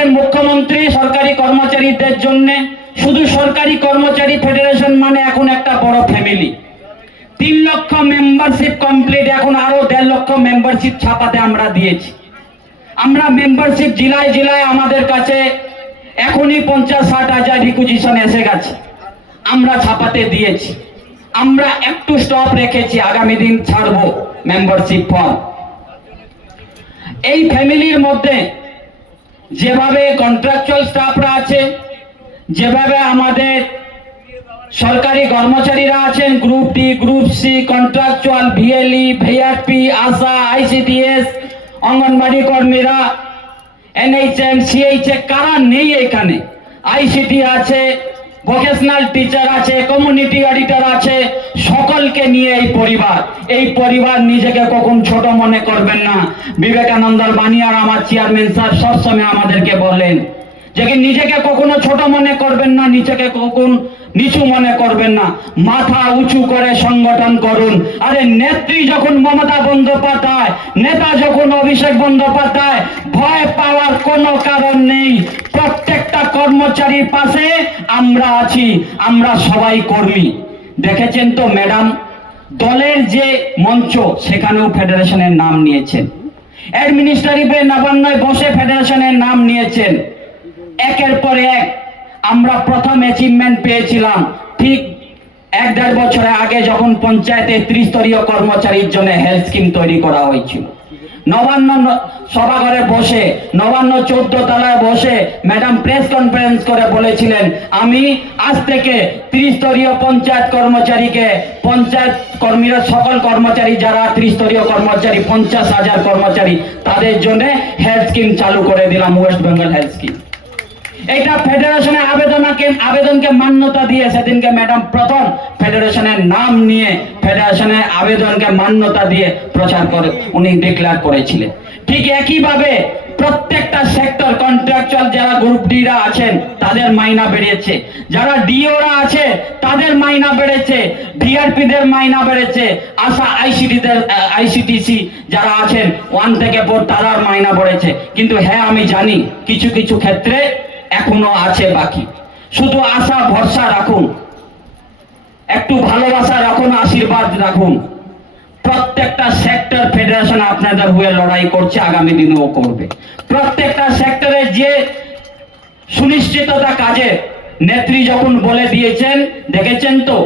আমাদের মুখ্যমন্ত্রী সরকারি কর্মচারীদের জন্য, শুধু সরকারি কর্মচারী ফেডারেশন মানে এখন একটা বড় ফ্যামিলি। 3 লক্ষ মেম্বারশিপ কমপ্লিট, এখন আরো 1.5 লক্ষ মেম্বারশিপ ছাপাতে আমরা দিয়েছি। আমরা মেম্বারশিপ জেলায় জেলায় আমাদের কাছে এখনই 50-60 হাজার রিকুইজিশন এসে গেছে, আমরা ছাপাতে দিয়েছি। আমরা একটু স্টপ রেখেছি, আগামী দিন ছাড়বো মেম্বারশিপ ফর্ম। এই ফ্যামিলির মধ্যে যেভাবে কন্ট্রাকচুয়াল স্টাফরা আছে, যেভাবে আমাদের সরকারি কর্মচারীরা আছেন, group D, group C, contractual, VLE, VRP, ASHA, ICDS, anganwadi কর্মীরা, এনএইচএম, সিএইচএ, কারা নেই এখানে? আইসিটি আছে, ভোকেশনাল টিচার আছে, কমিউনিটি অডিটর আছে, সকলকে নিয়ে এই পরিবার নিজেকে কখন ছোট মনে করবেন না। বিবেকানন্দ বাণী আর আমার চেয়ারম্যান স্যার সবসময় আমাদেরকে বলেন যে নিজেকে কখনো ছোট মনে করবেন না, নিজেকে কখন নিচু মনে করবেন না, মাথা উঁচু করে সংগঠন করুন। আরে নেত্রী যখন মমতা বন্দ্যোপাধ্যায়, নেতা যখন অভিষেক বন্দ্যোপাধ্যায়, ভয় পাওয়ার কোনো কারণ নেই। প্রত্যেকটা কর্মচারীর পাশে আমরা আছি, আমরা সবাই কর্মী। দেখেছেন তো ম্যাডাম, দলের যে মঞ্চ সেখানেও ফেডারেশনের নাম নিয়েছেন, অ্যাডমিনিস্ট্রেটিভে নবান্নয় বসে ফেডারেশনের নাম নিয়েছেন। একের পর এক আমরা প্রথম অ্যাচিভমেন্ট পেয়েছিলাম ঠিক 1-1.5 বছর আগে, যখন পঞ্চায়েতে ত্রিস্তরীয় কর্মচারীর জন্য হেলথ স্কিম তৈরি করা হয়েছিল। নবান্ন সভাঘরে বসে, নবান্ন 14 তলায় বসে ম্যাডাম প্রেস কনফারেন্স করে বলেছিলেন, আমি আজ থেকে ত্রিস্তরীয় পঞ্চায়েত কর্মচারীকে, পঞ্চায়েত কর্মীরা, সকল কর্মচারী যারা ত্রিস্তরীয় কর্মচারী, 50,000 কর্মচারী, তাদের জন্য হেলথ স্কিম চালু করে দিলাম, ওয়েস্ট বেঙ্গল হেলথ স্কিম। এটা ফেডারেশনের আবেদনকে মান্যতা দিয়ে সেদিনকে ম্যাডাম প্রথম ফেডারেশনের নাম নিয়ে ফেডারেশনের আবেদনকে মান্যতা দিয়ে প্রচার করে উনি ডিক্লেয়ার করেছিলেন। ঠিক একইভাবে প্রত্যেকটা সেক্টর কন্ট্রাকচুয়াল যারা গ্রুপ ডিরা আছেন তাদের মাইনা বেড়েছে, যারা ডিওরা আছে তাদের মাইনা বেড়েছে, ভিআরপিদের মাইনা বেড়েছে, আশা আইসিটিসি যারা আছেন 1 থেকে 4 তারার মাইনা বেড়েছে। কিন্তু হ্যাঁ, আমি জানি কিছু কিছু ক্ষেত্রে এখনো আছে বাকি। শুধু আশা ভরসা রাখুন, একটু ভালোবাসা রাখুন, আশীর্বাদ রাখুন। প্রত্যেকটা সেক্টর ফেডারেশন আপনাদের হয়ে লড়াই করছে, আগামী দিনেও করবে। প্রত্যেকটা সেক্টরে যে সুনিশ্চিততা কাজে নেত্রী যখন বলে দিয়েছেন, দেখেছেন তো